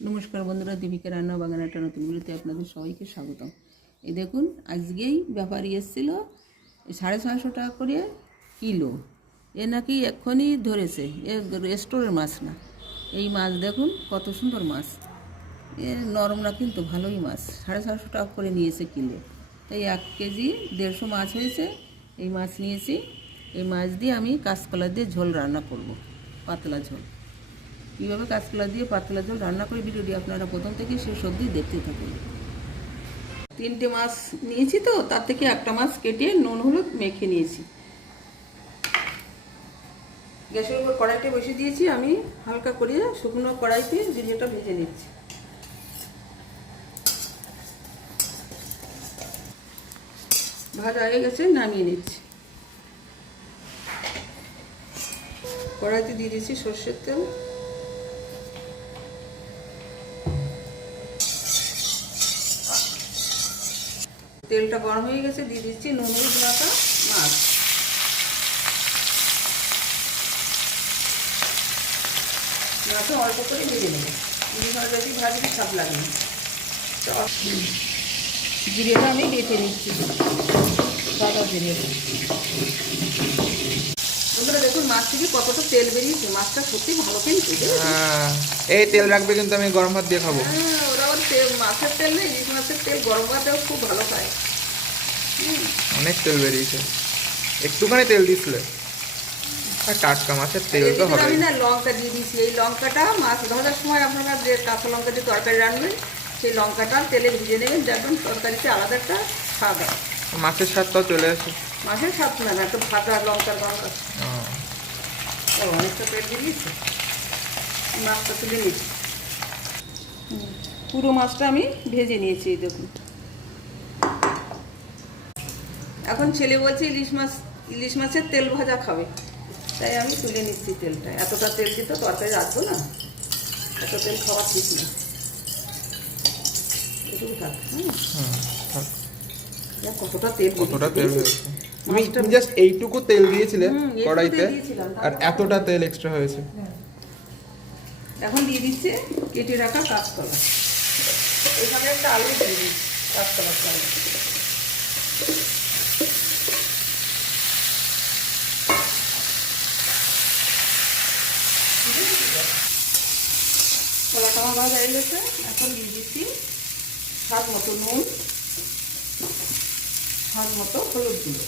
নমস্কার বন্ধুরা দীপিকা রান্না বাগান একটা নতুন ভিডিওতে আপনাদের সবাইকে স্বাগতম। এই দেখুন, আজকেই ব্যাপারী এসেছিল সাড়ে ছয়শো টাকা করে কিলো। এ নাকি এক্ষুনি ধরেছে, এ রেস্টোরের মাছ না। এই মাছ দেখুন, কত সুন্দর মাছ। এ নরম না, কিন্তু ভালোই মাছ। সাড়ে ছয়শো টাকা করে নিয়েছে কিলো। তাই এক কেজি দেড়শো মাছ হয়েছে, এই মাছ নিয়েছি। এই মাছ দিয়ে আমি কাঁচকলা দিয়ে ঝোল রান্না করব, পাতলা ঝোল। কীভাবে কাঁচকলা দিয়ে পাতলা ঝোল রান্না করে ভিডিওটি আপনারা প্রথম থেকে শেষ সবজি দেখতে থাকুন। তিনটে মাছ নিয়েছি তো, তার থেকে একটা মাছ কেটে নুন, হলুদ মেখে নিয়েছি। গ্যাসের উপর কড়াইটা বসে দিয়েছি, আমি হালকা করে শুকনো কড়াইতে জিনিসটা ভেজে নিচ্ছি। ভাজা হয়ে গেছে, নামিয়ে নিচ্ছি। কড়াইতে দিয়ে দিয়েছি সর্ষের তেল। তেলটা গরম হয়ে গেছে দিয়ে দিচ্ছি নুন হলুদ মাখা মাছ। মাছটা অল্প করে ভেজে নেব। ইলিশ মাছ বেশি ভাজলে স্বাদ লাগে জিরেটা আমি বেটে নিচ্ছি। জিরেটা। বন্ধুরা দেখুন মাছ থেকে কতটা তেল বেরিয়েছে। মাছটা সত্যি ভালো কিন্তু? হ্যাঁ, এই তেল রাখবে কিন্তু আমি গরম ভাত দিয়ে খাব। হ্যাঁ তেল মাছের তেল নেই ইলিশ মাছের তেল গরম ভাতেও খুব ভালো খায়। হুম। অনেক তেল বেরিয়েছে। একটুখানি তেল দিছিলে। আর টাটকা মাছের তেল তো হবে আমি না লঙ্কা দিয়ে দিয়েছি এই লঙ্কাটা মাছ ভাজার সময় আপনারা যে কাঁচা লঙ্কা দিয়ে তরকারি রান্নবেন সেই লঙ্কাটা তেলে ভিজে নেবেন দেখবেন তরকারিতে আলাদা একটা স্বাদ হয়। মাছের স্বাদটাও চলে আসে। মাছের স্বাদ না না একটা ভাজা লঙ্কার ও। অনেকটা পেট বেরিয়েছে। মাছটা তুলে নিচ্ছি। পুরো মাছটা আমি ভেজে নিয়েছি এই দেখুন। এখন ছেলে বলছে ইলিশ মাছ ইলিশ মাছের তেল ভাজা খাবে। তাই আমি তুলে নিচ্ছি তেলটা। এতটা তেল দিতে তরকারি রাখব না। এত তেল খাওয়া ঠিক না। এটুকু থাক কতটা তেল কতটা তেল তুমি জাস্ট এইটুকু তেল দিয়েছিলে কড়াইতে আর এতটা তেল এক্সট্রা হয়েছে। এখন দিয়ে দিচ্ছে কেটে রাখা কাঁচকলা। এখানে একটা আলু দিয়ে আমার ভাজা গেছে, এখন দিয়ে দিচ্ছি স্বাদ মতো নুন, স্বাদ মতো হলুদ গুঁড়ো।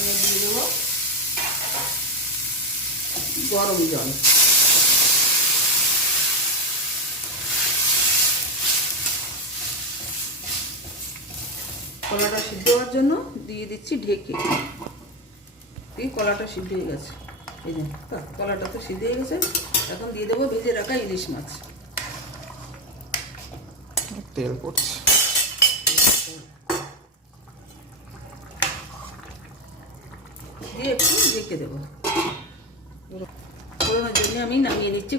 দিয়ে দেবো গরম জল। কলাটা সিদ্ধ হওয়ার জন্য দিয়ে দিচ্ছি ঢেকে। এই কলাটা সিদ্ধ হয়ে গেছে। এই যে কলাটা তো সিদ্ধ হয়ে গেছে। এখন দিয়ে দেবো ভেজে রাখা ইলিশ মাছ। তেল পড়ছে। দিয়ে একটু ঢেকে দেবো। ফোড়নের জন্য আমি নামিয়ে নিচ্ছি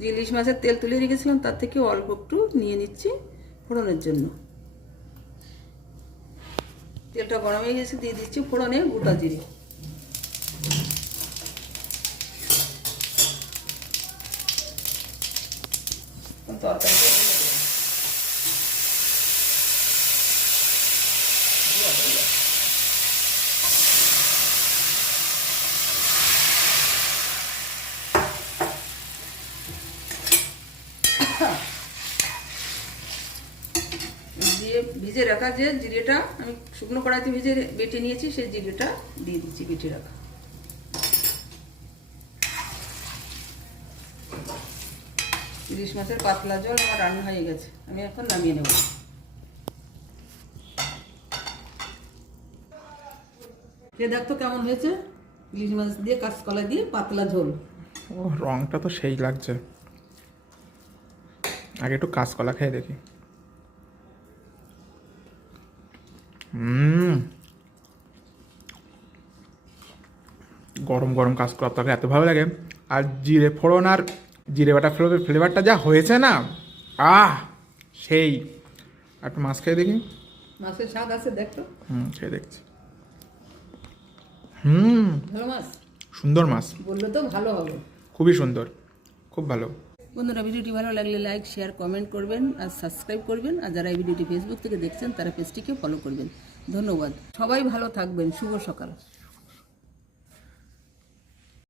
যে ইলিশ মাছের তেল তুলে রেখেছিলাম, তার থেকে অল্প একটু নিয়ে নিচ্ছি ফোড়নের জন্য। তেলটা গরম হয়ে গেছে, দিয়ে দিচ্ছি ফোড়নে গোটা জিরে। তরকারিটা দিয়ে ভিজে রাখা যে জিরেটা, আমি শুকনো কড়াইতে ভিজে বেটে নিয়েছি, সেই জিরেটা দিয়ে দিচ্ছি বেটে রাখা। ইলিশ মাছের পাতলা জল আমার রান্না হয়ে গেছে, আমি এখন নামিয়ে নেব। কে দেখতো কেমন হয়েছে? ইলিশ মাছ দিয়ে কাঁচকলা দিয়ে পাতলা ঝোল। ও, রংটা তো সেই লাগছে। আগে একটু কাঁচকলা খেয়ে দেখি। গরম গরম কাঁচকলা তরকারি এত ভালো লাগে? আর জিরে ফোড়ন আর জিরে বাটা ফ্লেভার ফ্লেভারটা যা হয়েছে না? আহ সেই। একটু মাছ খেয়ে দেখি। মাছের স্বাদ আছে দেখতো হুম খেয়ে দেখছি। হুম। ভালো মাছ? সুন্দর মাছ। বললে তো ভালো হবে। খুবই সুন্দর। খুব ভালো। বন্ধুরা ভিডিওটি ভালো লাগলে লাইক শেয়ার কমেন্ট করবেন আর সাবস্ক্রাইব করবেন। আর যারা এই ভিডিওটি ফেসবুক থেকে দেখছেন তারা পেজটিকে ফলো করবেন। ধন্যবাদ। সবাই ভালো থাকবেন। শুভ সকাল।